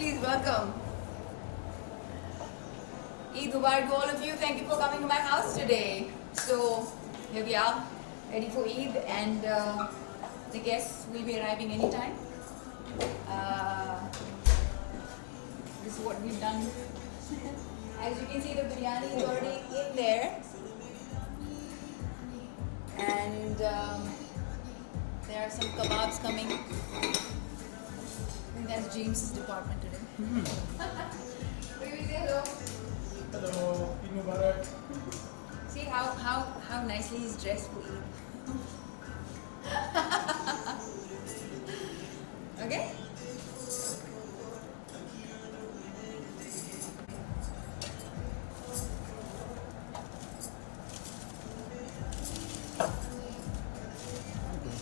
please welcome. Eid Mubarak to all of you. Thank you for coming to my house today. So, here we are, ready for Eid, and the guests will be arriving anytime. This is what we've done. As you can see, the biryani is already in there. And there are some kebabs coming. I think that's James's department today. Will you say hello? Hello, Eid Mubarak. See how nicely he's dressed for Eid. Okay?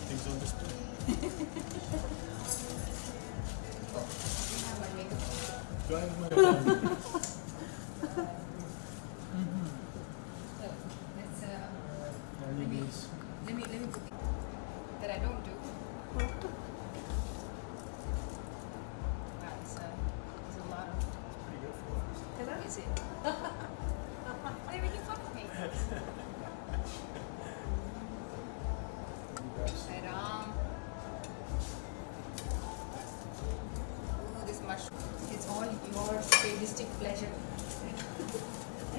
Things on display. Join my family. So, let's Any needs? let me cook that I don't do. Wow, it's a lot of. Pretty good for us. Is it? Why are you making fun of me? You guys. Right on. Ooh, this mushroom. It's all your sadistic pleasure.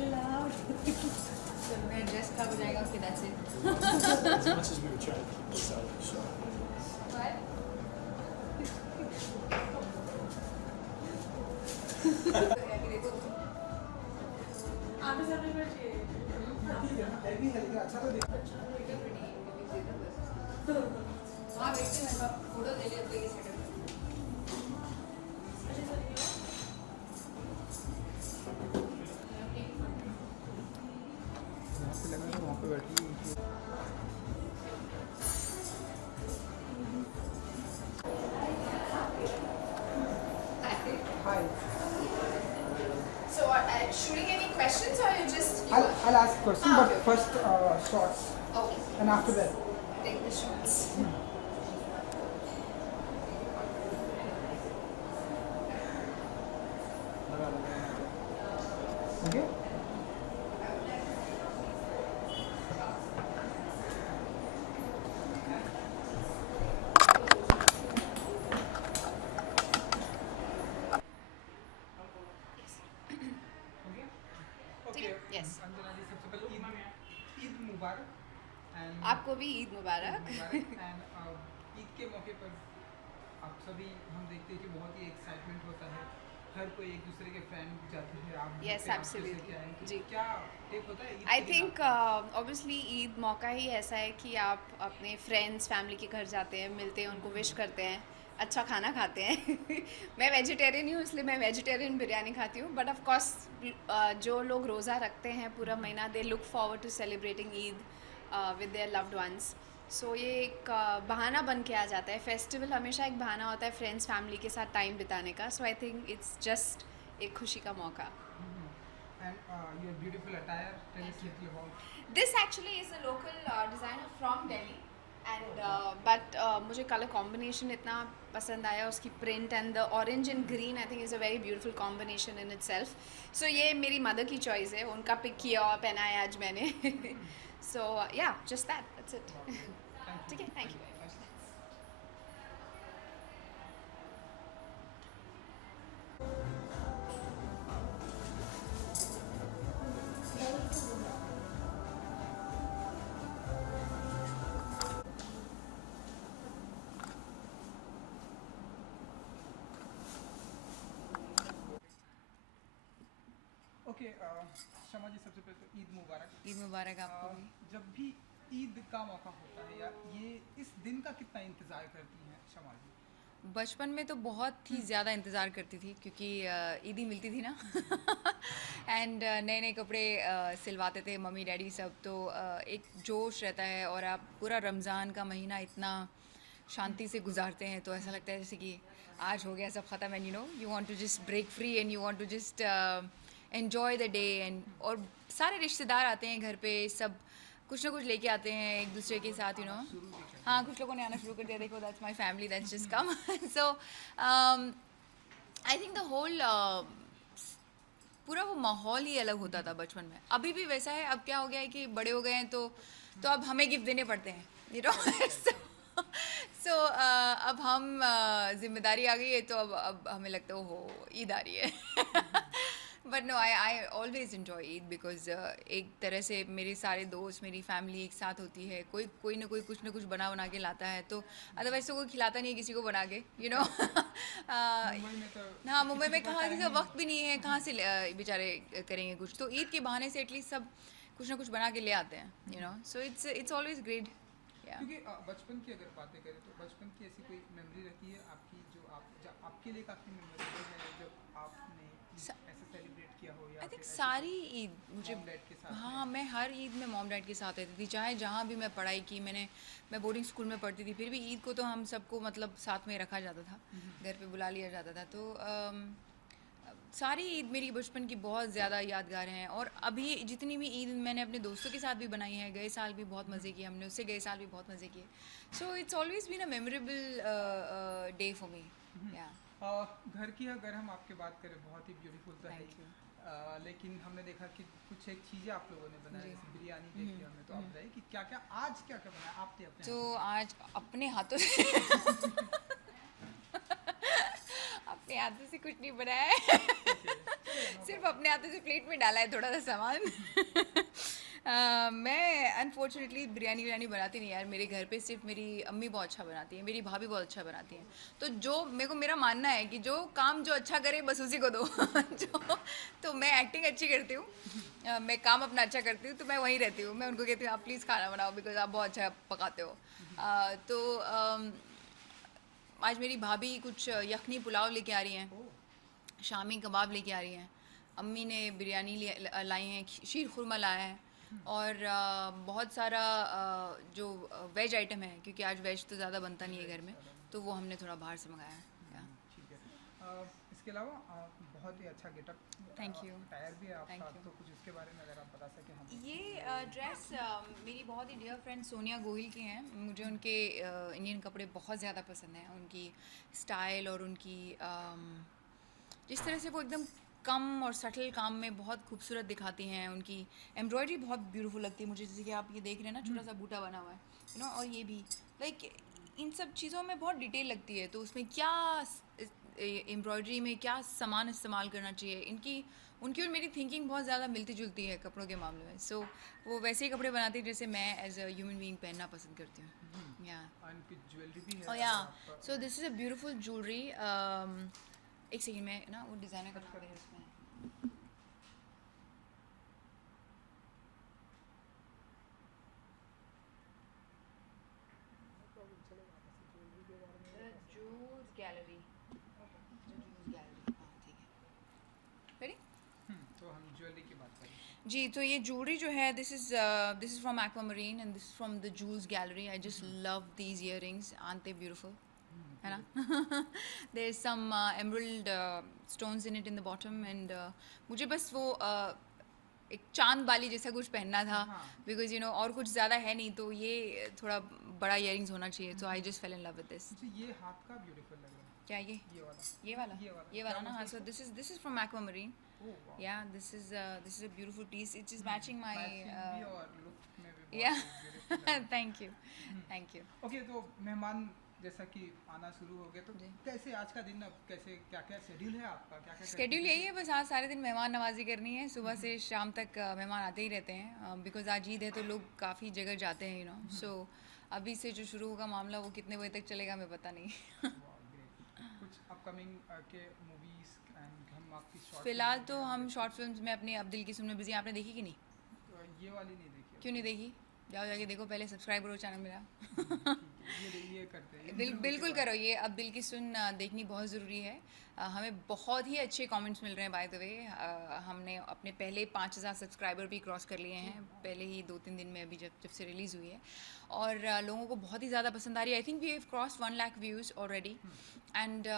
Allowed. So मेरा dress खराब हो जाएगा फिर that's it. As much as we were trying to keep this out of the shot. What? हाँ देखते हैं मैं photo ले लिया प्लीज वहाँ पे बैठी Hi. So are shooting any questions or you just I'll ask question, Ah, but okay. first shots, okay and after that. take the shots. Okay. ठीक है? Yes. अंजना जी सबसे पहले ईद मुबारक एंड आपको भी ईद मुबारक. एंड ईद के मौके पर आप सभी हम देखते हैं कि बहुत ही एक्साइटमेंट होता है हर कोई एक दूसरे के फ्रेंड जाते हैं आप Yes, घर पे आपसे absolutely. लेके आए जी. क्या एक होता है ईद आई के दिन थिंक आपका? ऑब्वियसली ईद मौका ही ऐसा है कि आप अपने फ्रेंड्स फैमिली के घर जाते हैं मिलते हैं उनको विश करते हैं अच्छा खाना खाते हैं मैं वेजिटेरियन ही हूँ इसलिए मैं वेजिटेरियन बिरयानी खाती हूँ बट ऑफ कोर्स जो लोग रोज़ा रखते हैं पूरा महीना they look forward to celebrating Eid with their loved ones so ये एक बहाना बन के आ जाता है फेस्टिवल हमेशा एक बहाना होता है फ्रेंड्स फैमिली के साथ टाइम बिताने का सो आई थिंक इट्स जस्ट एक खुशी का मौका. And your beautiful attire, tell us little about. This actually is a local designer from Delhi and but मुझे कलर कॉम्बिनेशन इतना पसंद आया उसकी print and the orange and green I think is a very beautiful combination in itself so ये मेरी mother की choice है उनका पिक किया और पहना है आज मैंने सो या जस्ट दैट्स इट ठीक है thank you very much. Okay Shama ji सबसे पहले तो ईद मुबारक. ईद मुबारक आपको भी. जब भी ईद का मौका होता है या ये इस दिन का कितना इंतजार करती हैं शमा जी? बचपन में तो बहुत ही ज़्यादा इंतज़ार करती थी क्योंकि ईदी मिलती थी ना एंड नए नए कपड़े सिलवाते थे मम्मी डैडी सब तो एक जोश रहता है और आप पूरा रमज़ान का महीना इतना शांति से गुजारते हैं तो ऐसा लगता है जैसे कि आज हो गया सब ख़त्म and you want to just break free and you want to just enjoy the day and और सारे रिश्तेदार आते हैं घर पे सब कुछ ना कुछ लेके आते हैं एक दूसरे के साथ हाँ कुछ लोगों ने आना शुरू कर दिया देखो that's my family that's just come so I think the whole पूरा वो माहौल ही अलग होता था बचपन में। अभी भी वैसा है, अब क्या हो गया है कि बड़े हो गए हैं तो अब हमें गिफ्ट देने पड़ते हैं, यू नो। सो अब हम जिम्मेदारी आ गई है, तो अब हमें लगता है ओहो ईद आ रही है। But no, I always enjoy Eid because एक तरह से मेरे सारे दोस्त, मेरी फैमिली एक साथ होती है। कोई ना कोई कुछ ना कुछ बना के लाता है, तो अदरवाइज तो कोई खिलाता नहीं है किसी को बना के, यू नो। मुंबई में तो हाँ, मुंबई किसी में के पास कहाँ टाइम किसी का नहीं वक्त भी नहीं है, कहाँ से बेचारे करेंगे कुछ। तो ईद के बहाने से एटलीस्ट सब कुछ ना कुछ बना के ले आते हैं, you know. So it's always great. क्योंकि बचपन की अगर बातें करें तो बचपन की ऐसी कोई मेमोरी रहती है आपकी जो आपके लिए काफ़ी मेमोरेबल है, जो आपने स- ऐसे सेलिब्रेट किया हो या आई थिंक फिर ऐसे सारी ईद मुझे, मॉम डैड के साथ हाँ, में? मैं हर ईद में मॉम डैड के साथ रहती थी, चाहे जहाँ भी मैं पढ़ाई की। मैं बोर्डिंग स्कूल में पढ़ती थी, फिर भी ईद को तो हम सबको मतलब साथ में रखा जाता था, घर पे बुला लिया जाता था। तो सारी ईद मेरी बचपन की बहुत ज़्यादा यादगार हैं। और अभी जितनी भी ईद मैंने अपने दोस्तों के साथ भी बनाई है, गए साल भी बहुत मज़े किए हमने, उससे गए साल भी बहुत मज़े किए। So it's always been a memorable day for me. Yeah, घर की अगर हम आपकी बात करें बहुत ही ब्यूटीफुल तो है थैंक ही। यू। लेकिन हमने देखा कि कुछ एक चीज़ें आप लोगों ने बनाई, जी। जैसे बिरयानी देखी हमने, तो आप बताइए कि क्या क्या आज क्या क्या बनाया आपने अपने तो हाथों आज अपने हाथों से अपने हाथों से कुछ नहीं बनाया है। से? चलेगा, no सिर्फ problem. अपने हाथों से प्लेट में डाला है थोड़ा सा सामान। मैं अनफॉर्चुनेटली बिरयानी बनाती नहीं यार। मेरे घर पे सिर्फ मेरी अम्मी बहुत अच्छा बनाती है, मेरी भाभी बहुत अच्छा बनाती हैं। तो जो मेरा मानना है कि जो काम जो अच्छा करे बस उसी को दो। तो मैं एक्टिंग अच्छी करती हूँ, मैं काम अपना अच्छा करती हूँ, तो मैं वहीं रहती हूँ। मैं उनको कहती हूँ आप प्लीज़ खाना बनाओ बिकॉज आप बहुत अच्छा पकाते हो। तो आज मेरी भाभी कुछ यखनी पुलाव लेके आ रही हैं, ओह, शामी कबाब लेके आ रही हैं। अम्मी ने बिरयानी लाई हैं, शीर खुरमा लाया है, और बहुत सारा जो वेज आइटम है, क्योंकि आज वेज तो ज़्यादा बनता नहीं है घर में, तो वो हमने थोड़ा बाहर से मंगाया है। या, ठीक है। इसके अलावा बहुत ही अच्छा गेटअप थैंक यू। टायर भी है आपका, थैंक यू। तो कुछ उसके बारे में अगर आप बता सकें हम। ये ड्रेस मेरी बहुत ही डियर फ्रेंड सोनिया गोहिल की हैं। मुझे उनके इंडियन कपड़े बहुत ज़्यादा पसंद हैं, उनकी स्टाइल और उनकी जिस तरह से वो एकदम कम और सटल काम में बहुत खूबसूरत दिखाती हैं। उनकी एम्ब्रॉयडरी बहुत ब्यूटीफुल लगती है मुझे, जैसे कि आप ये देख रहे हैं ना, छोटा सा बूटा बना हुआ है, यू नो। और ये भी लाइक इन सब चीज़ों में बहुत डिटेल लगती है, तो उसमें क्या एम्ब्रॉयडरी में क्या सामान इस्तेमाल करना चाहिए, उनकी और मेरी थिंकिंग बहुत ज़्यादा मिलती जुलती है कपड़ों के मामले में। सो वो वैसे ही कपड़े बनाती है जैसे मैं एज अ ह्यूमन बीइंग पहनना पसंद करती हूँ। या, और इनकी ज्वेलरी भी है और अगर या, आप सो this is a beautiful jewellery. एक सेकंड में ना वो डिज़ाइनर का नाम है इसमें। जूस गैलरी, जूस गैलरी, हाँ ठीक है। रेडी? तो हम ज्वेलरी की बात करें। जी, तो ये ज्वेलरी जो है this is from aquamarine and this is from the jewels gallery. I just love these earrings, aren't they beautiful, है ना। There is some emerald stones in it in the bottom, and मुझे बस वो एक चांद वाली जैसा कुछ पहनना था, हाँ। बिकॉज यू नो और कुछ ज़्यादा है नहीं, तो ये थोड़ा बड़ा इयररिंग्स होना चाहिए। तो I just fail in love with this. मुझे ये हाथ का ब्यूटीफुल लग रहा है, क्या ये ये वाला। ये वाला ये वाला। ये वाला क्या ना? हाँ, बोलते सो हैं दिस इज़ फ्रॉम एक्वामरीन। ओह वाह। Yeah, this is a beautiful piece. It is matching my matching भी और लुक में भी बहुत yeah. ब्यूटीफुल लग Thank you, thank you. रहा है। ओके, तो मेहमान जैसा कि आना शुरू हो गए, तो जी। कैसे आज का दिन, अब कैसे क्या क्या शेड्यूल है आपका, क्या क्या स्केड्यूल यही है, बस आज सारे दिन मेहमान नवाजी करनी है, सुबह से शाम तक मेहमान आते ही रहते हैं। बिकॉज आज ईद है तो लोग काफ़ी जगह जाते हैं, यू नो। सो अभी से जो शुरू होगा मामला वो कितने बजे तक चलेगा हमें पता नहीं। कुछ अपकमिंग के मूवीज एंड हम आपकी शॉर्ट फिलहाल तो हम शॉर्ट फिल्म्स में अपनी अब दिल की सुन में बिजी। आपने देखी कि नहीं? ये वाली नहीं देखी। क्यों नहीं देखी? जाओ जाके देखो, पहले सब्सक्राइब करो चैनल मेरा। ठीक है, ये करते हैं, ये interview के बिल्कुल बाद। करो, ये अब दिल की सुन देखनी बहुत ज़रूरी है। हमें बहुत ही अच्छे कमेंट्स मिल रहे हैं बाय द वे। हमने अपने पहले 5000 सब्सक्राइबर भी क्रॉस कर लिए हैं पहले ही 2-3 दिन में, अभी जब से रिलीज़ हुई है, और लोगों को बहुत ही ज़्यादा पसंद आ रही है। I think we have cross 1 lakh views already, and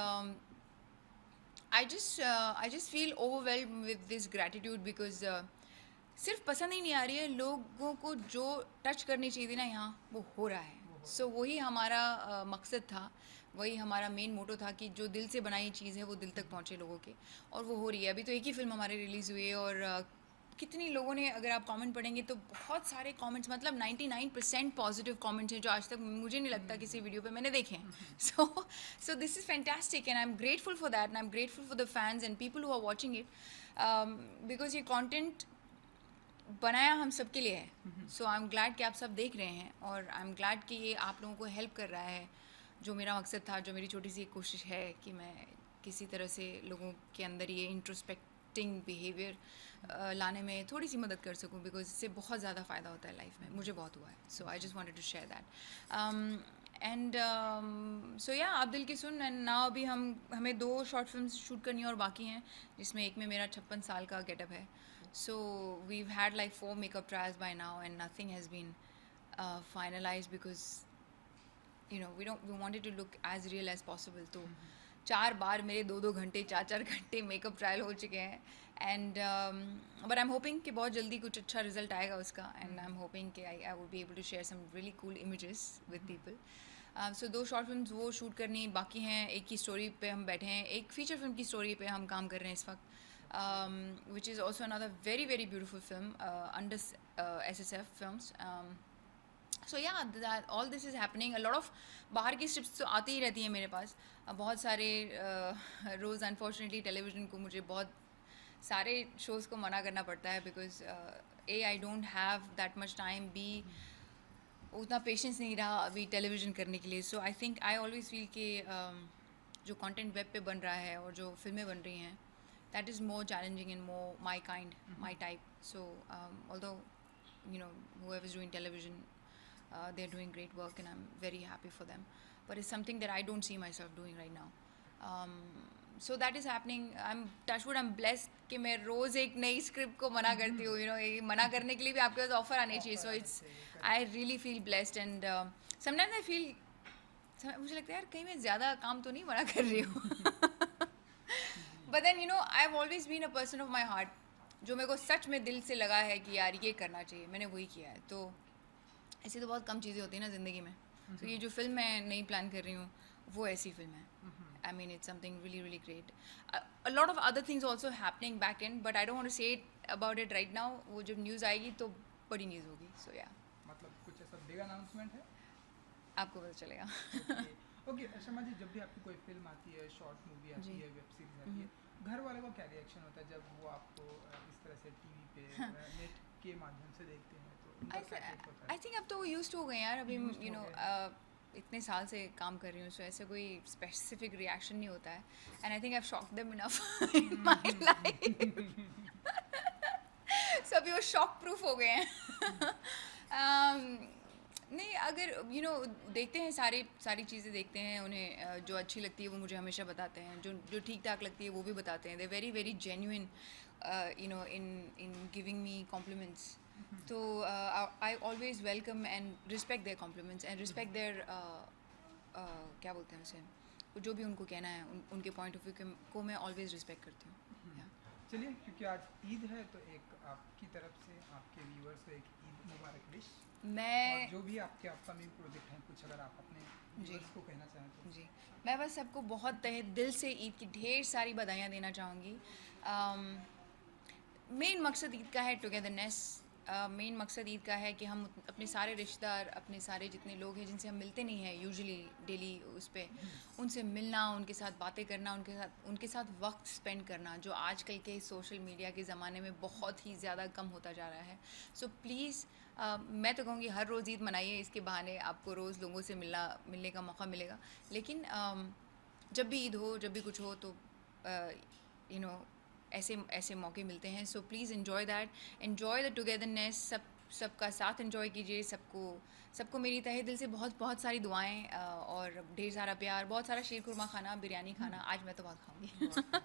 I just feel overwhelm with this gratitude because सिर्फ पसंद ही नहीं आ रही है, लोगों को जो टच करनी चाहिए थी ना यहाँ, वो हो रहा है। सो वही हमारा मकसद था, वही हमारा मेन मोटो था कि जो दिल से बनाई चीज़ है वो दिल तक पहुँचे लोगों के, और वो हो रही है। अभी तो एक ही फिल्म हमारी रिलीज़ हुई है और कितनी लोगों ने, अगर आप कमेंट पढ़ेंगे तो बहुत सारे कमेंट्स, मतलब 99% पॉजिटिव कमेंट्स हैं जो आज तक मुझे नहीं लगता किसी वीडियो पे मैंने देखे हैं. So this is fantastic and I am grateful for that and I am grateful for the fans and people who are watching it, because ये कंटेंट बनाया हम सबके लिए है. सो आई एम ग्लैड कि आप सब देख रहे हैं, और आई एम ग्लैड कि ये आप लोगों को हेल्प कर रहा है. जो मेरा मकसद था, जो मेरी छोटी सी एक कोशिश है कि मैं किसी तरह से लोगों के अंदर ये इंट्रोस्पेक्टिंग बिहेवियर लाने में थोड़ी सी मदद कर सकूं, बिकॉज इससे बहुत ज़्यादा फ़ायदा होता है लाइफ में. मुझे बहुत हुआ है. So I just wanted to share that. And so या आप दिल की सुन. एंड नाउ अभी हमें 2 शॉर्ट फिल्म्स शूट करनी है और बाकी हैं, जिसमें एक में मेरा 56 साल का गेटअप है. So we've had like 4 makeup trials by now and nothing has been finalized because we wanted to look as real as possible. तो 4 बार मेरे 2-2 घंटे 4-4 घंटे मेकअप ट्रायल हो चुके हैं. And but I am hoping कि बहुत जल्दी कुछ अच्छा रिजल्ट आएगा उसका. एंड आई एम होपिंग कि I would be able to share some really cool images with people. So 2 short films वो शूट करनी बाकी हैं. एक की स्टोरी पे हम बैठे हैं, एक फीचर फिल्म की स्टोरी पे हम काम कर रहे हैं इस वक्त, which is also another very very beautiful film under SSF films. So yeah, all this is happening. A lot of बाहर की स्क्रिप्ट्स तो आती ही रहती हैं मेरे पास. बहुत सारे रोज़ अनफॉर्चुनेटली टेलीविज़न को मुझे बहुत सारे शोज़ को मना करना पड़ता है, because I don't have that much time, बी उतना पेशेंस नहीं रहा अभी टेलीविज़न करने के लिए. So I think I always feel कि जो कंटेंट वेब पे बन रहा है और जो फिल्में बन रही हैं, that is more challenging and more my kind, my type. So although whoever's doing television, they're doing great work and I'm very happy for them, but it's something that I don't see myself doing right now. So that is happening. I'm blessed कि मैं रोज़ एक नई script को मना करती हूँ. ये मना करने के लिए भी आपके पास ऑफर आने चाहिए. So it's I really feel blessed and sometimes I feel, मुझे लगता है यार कहीं मैं ज़्यादा काम तो नहीं मना कर रही हूँ. But then I've always been a person of my heart. जो मेरे को सच में दिल से लगा है कि यार ये करना चाहिए, मैंने वही किया है. तो ऐसी तो बहुत कम चीज़ें होती हैं ना ज़िंदगी में. तो ये जो फिल्म मैं नई प्लान कर रही हूँ वो ऐसी फिल्म है. I mean it's something really really great. A lot of other things also happening back end, but I don't want to say about it right now. वो जब न्यूज़ आएगी तो बड़ी न्यूज़ होगी. So yeah. मतलब कुछ ऐसा बिग अनाउंसमेंट है? आपको पता चलेगा. ओके शर्मा जी, जब भी आपकी कोई फिल्म आती है, शॉर्ट मूवी आती है, वेब सीरीज आती है, घर वालों का क्या रिएक्शन होता है जब वो आपको इस तरह से टीवी पे नेट के माध्यम से देखते हैं? तो उनका क्या take होता है? आई थिंक अब तो वो यूज्ड हो गए यार. अभी इतने साल से काम कर रही हूँ, सो ऐसे कोई स्पेसिफिक रिएक्शन नहीं होता है. And I think I have shocked them enough in my life. So अभी वो शॉक प्रूफ हो गए हैं. नहीं, अगर देखते हैं, सारी चीज़ें देखते हैं. उन्हें जो अच्छी लगती है वो मुझे हमेशा बताते हैं, जो ठीक ठाक लगती है वो भी बताते हैं. They very very genuine in giving me compliments. तो I always welcome and respect their compliments and respect their क्या बोलते हैं उसे, जो भी उनको कहना है, उनके पॉइंट ऑफ व्यू को मैं ऑलवेज रिस्पेक्ट करती हूँ. चलिए, क्योंकि आज ईद है तो एक आपकी तरफ से आपके व्यूअर्स को एक ईद मुबारक विश. मैं जो भी आपके अपकमिंग प्रोजेक्ट हैं, कुछ अगर आप अपने व्यूअर्स को कहना चाहें तो. जी, मैं बस सबको बहुत तहे दिल से ईद की ढेर सारी बधाइयाँ देना चाहूँगी. मेन मकसद ईद का है टुगेदरनेस. मेन मकसद ईद का है कि हम अपने सारे रिश्तेदार, अपने सारे जितने लोग हैं जिनसे हम मिलते नहीं हैं यूजुअली डेली उस पे, उनसे मिलना, उनके साथ बातें करना, उनके साथ वक्त स्पेंड करना, जो आजकल के सोशल मीडिया के ज़माने में बहुत ही ज़्यादा कम होता जा रहा है. सो प्लीज़ मैं तो कहूँगी हर रोज़ ईद मनाइए. इसके बहाने आपको रोज़ लोगों से मिलने का मौका मिलेगा. लेकिन जब भी ईद हो, जब भी कुछ हो, तो ऐसे मौके मिलते हैं. So please enjoy that, enjoy the togetherness. सबका साथ एन्जॉय कीजिए. सबको मेरी तहे दिल से बहुत बहुत सारी दुआएं और ढेर सारा प्यार. बहुत सारा शीर खुरमा खाना, बिरयानी खाना. आज मैं तो बहुत खाऊंगी.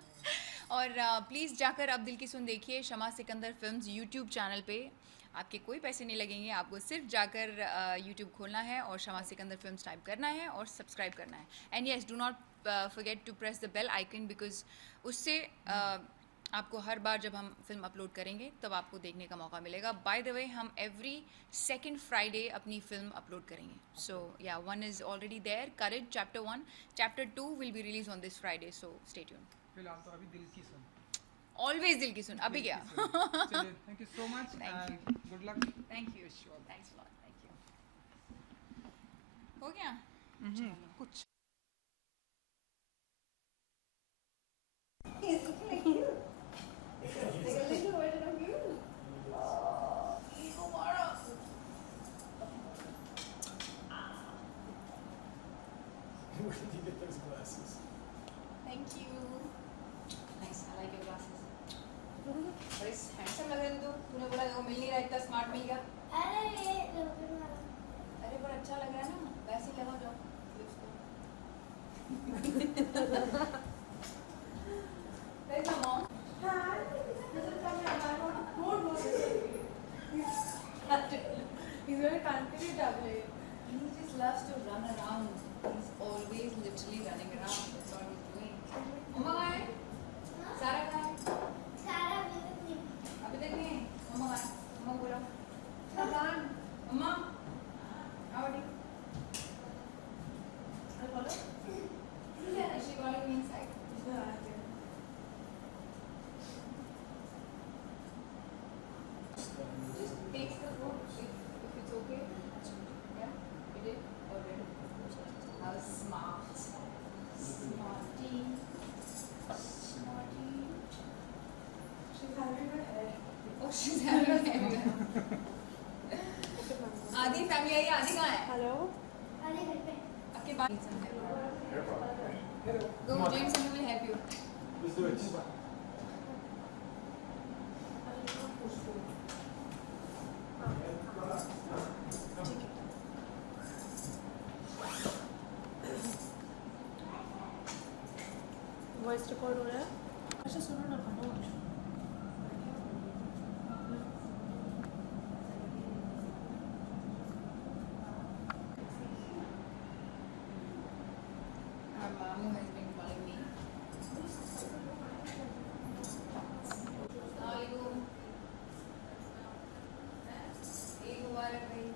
और प्लीज़ जाकर अब दिल की सुन देखिए. शमा सिकंदर फिल्म्स यूट्यूब चैनल पे. आपके कोई पैसे नहीं लगेंगे. आपको सिर्फ जाकर यूट्यूब खोलना है और शमा सिकंदर फिल्म्स टाइप करना है और सब्सक्राइब करना है. And yes, do not forget to press the bell icon, because उससे आपको हर बार जब हम फिल्म अपलोड करेंगे तब आपको देखने का मौका मिलेगा. बाय द वे हम एवरी सेकेंड फ्राइडे अपनी फिल्म अपलोड करेंगे. So yeah one is already there, courage chapter 1. Chapter 2 will be release on this Friday, so stay tuned. फिलहाल तो अभी दिल की सुन. ऑलवेज दिल की सुन. अभी क्या? चलिए, thank you so much. Thank you. Good luck. Thank you. Thanks lot. Thank you. हो गया? कुछ Where did you get those glasses? Thank you. Nice. I like your glasses. बड़े हैंडसम लग रहे थे तू. तूने बोला वो मिल नहीं रहा, इतना स्मार्ट मिल गया. अरे पर अच्छा लग रहा है ना, वैसे ही लगा जाओ. Where's your mom? He's very confident tablet. He just loves to run around. He's always literally running around. That's all he's doing. Mama कहाँ है? सारा कहाँ है? अभी तक नहीं है. मम्मा कहाँ है? मम्मा को बुलाओ. मम्मा. How are you? Is she calling me inside? Just takes the food if it's okay. Yeah, you did already. How smart. Smarty. Smarty. She's having her hair. Oh, she's having hair. आदि family I है. आदि कहाँ है? Hello? आपके पास. Go, Come on. James, and we will help you. Let's do it. Voice record हो रहा है? अच्छा सुनो ना खाना. Our mamu has been calling me. Assalamualaikum. Eid Mubarak bhai.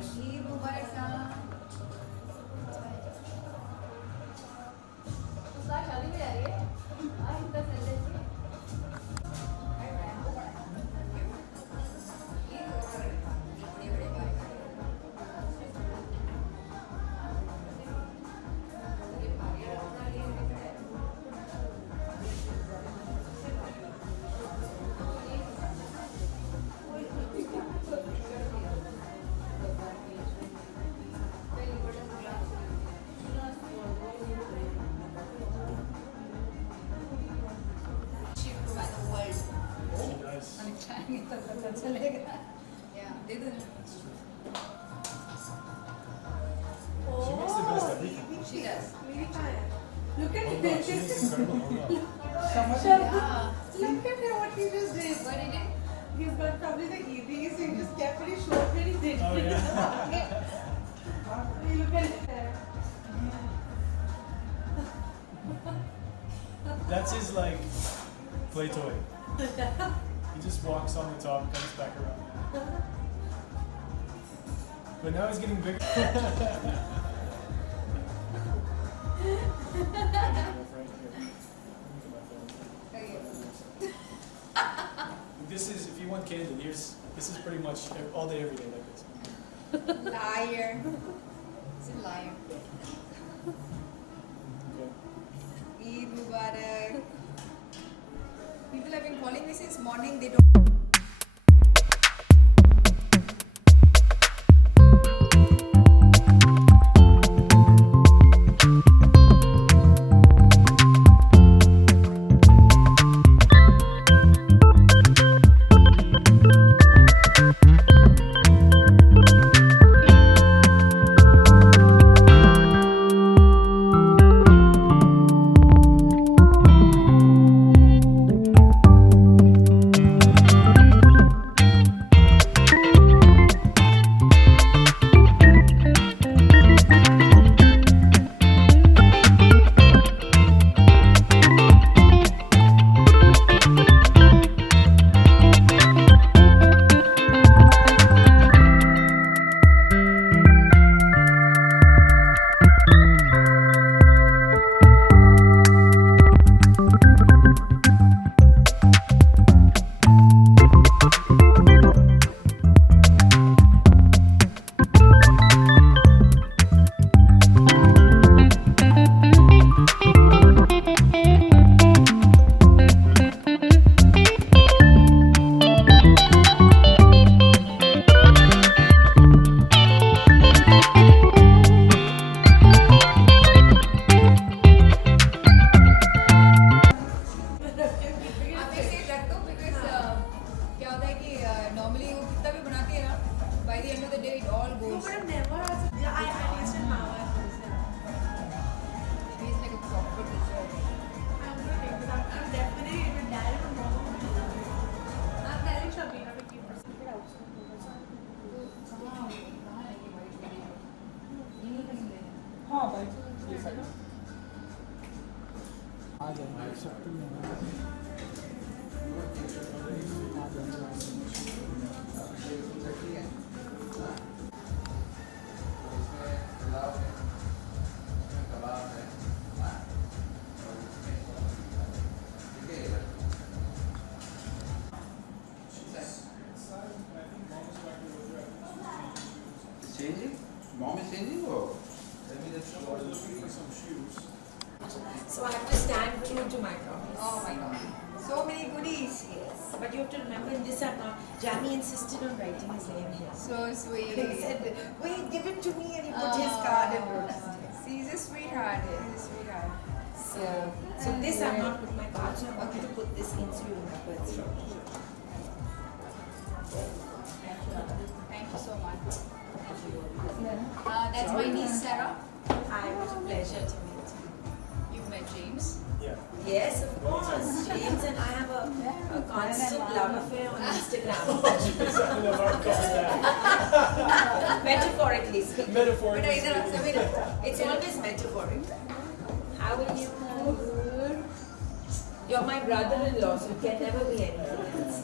Eid Mubarak साहब. उस्ताद शादी में जा रही है? आज इतना संडे से. Shipped by the world. She does. चाहेंगे तो पता चलेगा. Yeah, दे दो. She makes the best everything. She does. मेरी कहाँ है? Look at Hold on, she this. makes incredible. Hold on. Shut Yeah. Look at what he just did. What did it? He's got probably the earrings. He just kept it short when he did Oh, it. yeah. Look at it there. That's his like play toy. He just walks on the top, comes back around. But now he's getting bigger. This is, if you want candid, this is pretty much all day, every day like this. Liar. He's a liar. Okay. Eid Mubarak. People have been calling me since morning. They don't. by the end of the day, it all No, goes. but I've never asked. Yeah, I tasted Mao at first. Yeah. It tastes like a proper dessert. I'm waiting because I'm definitely with dad and mom. I'm telling Shabina to keep this. हाँ भाई ये side आ जाएंगे शक्ति में आ Changing? Mom is changing or? So I have to stand true to my promise. Oh my god. So many goodies. Yes. But you have to remember in this I'm not. Jamie insisted on writing his name here. So sweet. He said, wait, give it to me, and he put his card and wrote his name. See, he's a sweetheart. He's a sweetheart. So this I'm not putting my card, so I want you to put this in so you remember it's from me. Thank you so much. That's my niece Sarah. I was a pleasure to meet you. You've met James. Yeah. Yes, of course. James and I have a constant love affair on Instagram. Metaphorically speaking. Metaphorically But either speaking. It's always metaphoric. How will you? You're my brother-in-law, so you can never be anything else.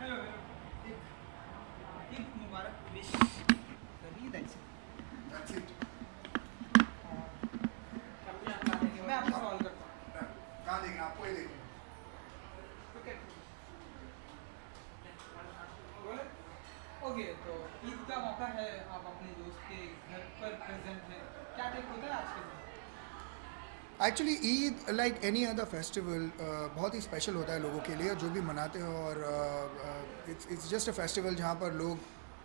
Hello Eid Mubarak wish करिए that's it मैं आपसे सवाल करता हूँ कहाँ देखना आपको ही देखना ओके बोले ओके तो ईद का मौका है आप अपने दोस्त के घर पर प्रेजेंट हैं क्या टेक होता है आज के दिन actually Eid like any other festival बहुत ही स्पेशल होता है लोगों के लिए जो भी मनाते हैं और इट्स जस्ट अ फेस्टिवल जहाँ पर लोग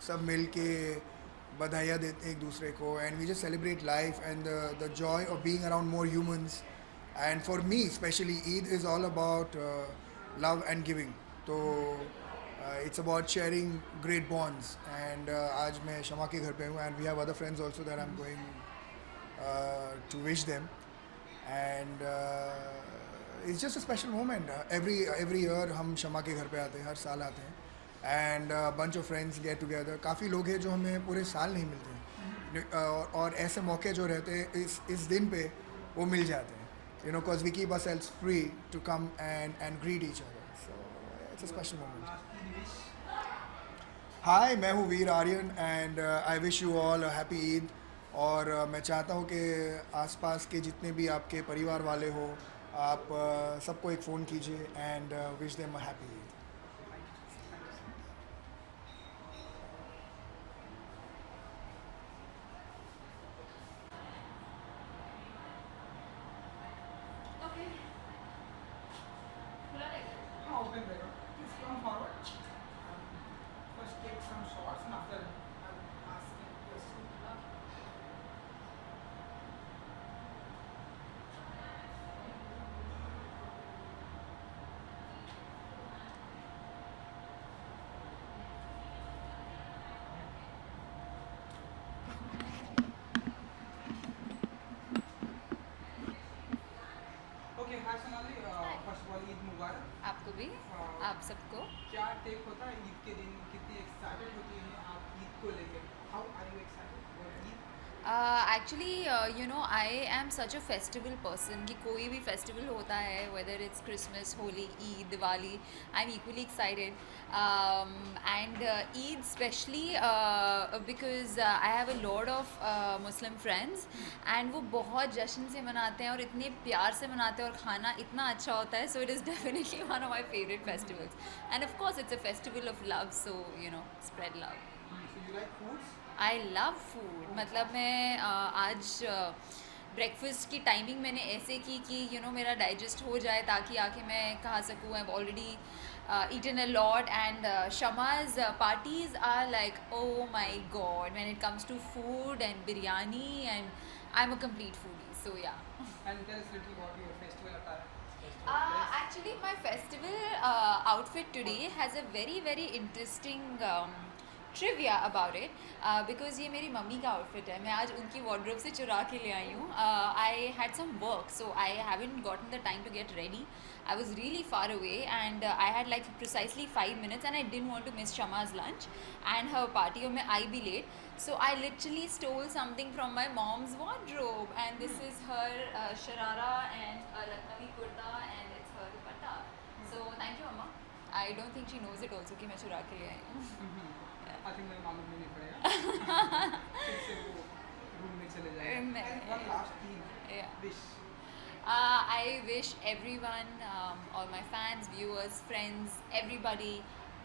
सब मिल के बधाइयाँ देते हैं एक दूसरे को and we just celebrate life and the joy of being around more humans and for me specially Eid is all about love and giving तो it's about sharing great bonds and आज मैं शमा के घर पे हूँ and we have other friends also that I am going to wish them and it's just a special moment. Every year हम शमा के घर पे आते हैं, हर साल आते हैं and a bunch of friends get together. काफ़ी लोग हैं जो हमें पूरे साल नहीं मिलते हैं और ऐसे मौके जो रहते हैं इस दिन पे वो मिल जाते हैं because we keep ourselves free to come and greet each other, so it's a special moment. Hi, मैं हूँ वीर Aryan and I wish you all a happy Eid. और मैं चाहता हूँ कि आसपास के जितने भी आपके परिवार वाले हो आप सबको एक फ़ोन कीजिए and wish them a happy Eid. open record. Please come forward. First take some shots and after I'll ask you questions. Actually, you know, I am such a festival person कि कोई भी festival होता है, whether it's Christmas, Holi, Eid, Diwali, I'm equally excited. And Eid especially because I have a lot of Muslim friends and वो बहुत जश्न से मनाते हैं और इतने प्यार से मनाते हैं और खाना इतना अच्छा होता है, so it is definitely one of my favorite festivals. And of course, it's a festival of love, so you know, spread love. So you like foods? I love food. मतलब मैं आज ब्रेकफास्ट की टाइमिंग मैंने ऐसे की कि you know मेरा digest हो जाए ताकि आके मैं खा सकूँ. I have already eaten a lot and Shama's parties are like, oh my god, when it comes to food and biryani, and I'm a complete foodie, so yeah. And tell us a little about your festival attire. Festival dress. Actually, my festival outfit today has a very very interesting trivia about it because ये मेरी mummy का outfit है. मैं आज उनकी wardrobe से चुरा के ले आई हूँ. I had some work, so I haven't gotten the time to get ready. I was really far away and I had like precisely 5 minutes and I didn't want to miss Shama's lunch and her party और मैं आई भी late. So I literally stole something from my mom's wardrobe and this is her sharara and a Lucknowi kurta and it's her dupatta. So thank you Amma. I don't think she knows it also कि मैं चुरा के ले आई हूँ. I think मैं मालूम नहीं पड़ेगा. फिर से वो रूम में चले जाएगा. नहीं. And one last thing. Yeah. Wish. I wish everyone, all my fans, viewers, friends, everybody,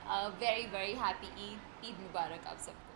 a very very happy Eid. Eid Mubarak आप सबको.